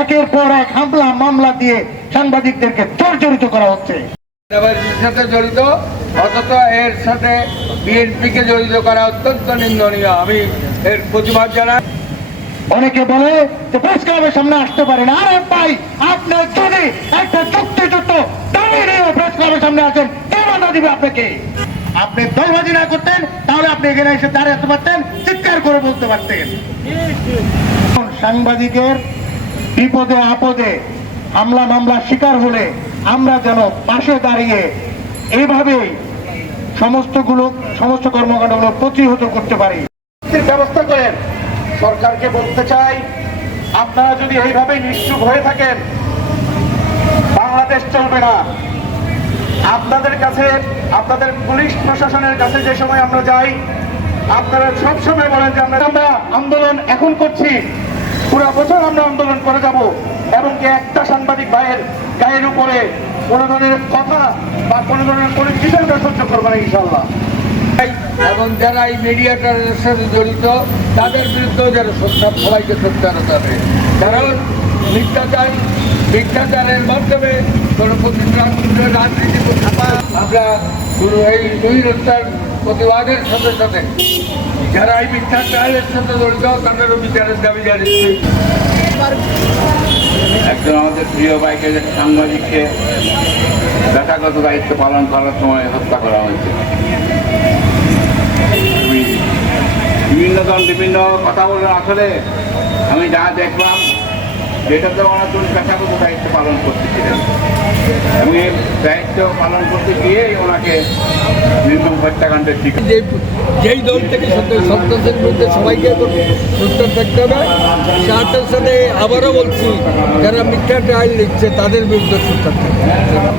একের পর এক হামলা মামলা দিয়ে সাংবাদিকদেরকে জর্জরিত করা হচ্ছে। সাথে জড়িত, অথচ এর সাথে বিএনপিকে জড়িত করা অত্যন্ত নিন্দনীয়। আমি এর প্রতিবাদ জানাই। অনেকে বলে যে প্রেস ক্লাবের সামনে আসতে পারেন। আরে ভাই, আপনি যদি একটা চুক্তিযুক্ত দাবি নিয়ে প্রেস ক্লাবের সামনে আসেন, কে বাধা দিবে আপনাকে? আপনি দলবাজি না করতেন তাহলে আপনি এখানে এসে দাঁড়াতে পারতেন, চিৎকার করে বলতে পারতেন। সাংবাদিকের বিপদে আপদে হামলা মামলার শিকার হলে আমরা যেন পাশে দাঁড়িয়ে এইভাবেই সমস্ত কর্মকাণ্ডগুলো প্রতিহত করতে পারি। ব্যবস্থা করেন। সরকারকে বলতে চাই, আপনারা যদি এইভাবে নিশ্চুপ হয়ে থাকেন বাংলাদেশ চলবে না। আপনাদের কাছে, আপনাদের পুলিশ প্রশাসনের কাছে যে সময় আমরা যাই, আপনারা সবসময় বলেন যে আমরা আন্দোলন এখন করছি, পুরো বছর আমরা আন্দোলন করে যাব, এবং কি একটা সাংবাদিক ভাইয়ের গায়ের উপরে কোনো ধরনের কথা বা কোনো ধরনের পরিস্থিতি আমরা সহ্য করবো না ইনশাল্লাহ। এবং যারা এই মিডিয়াটার সাথে জড়িত তাদের বিরুদ্ধেও যেন সবাইকে সোচ্চার হতে হবে। কারণ মিথ্যাচারের মাধ্যমে কোনো রাজনীতি আমরা এই দুই হত্যার প্রতিবাদের সাথে সাথে যারা এই মিথ্যাচারের সাথে জড়িত তাদেরও বিচারের দাবি জানিয়েছি। একজন আমাদের প্রিয় ভাইকে সাংবাদিককে পেশাগত দায়িত্ব পালন করার সময় হত্যা করা হয়েছে। বিভিন্ন কথা বলে আসলে আমি যা দেখলাম যেটাতে ওনার জন্য পেশাগত দায়িত্ব পালন করতেছিলেন, এবং এই দায়িত্ব পালন করতে গিয়েই ওনাকে নির্মম হত্যাকাণ্ডের শিকার। যেই দল থেকে সন্ত্রাসের বিরুদ্ধে সবাইকে সোচ্চার থাকতে হবে, সাথে সাথে আবারও বলছি যারা মিথ্যা ট্রায়াল লিখছে তাদের বিরুদ্ধে সোচ্চার থাকতে হবে।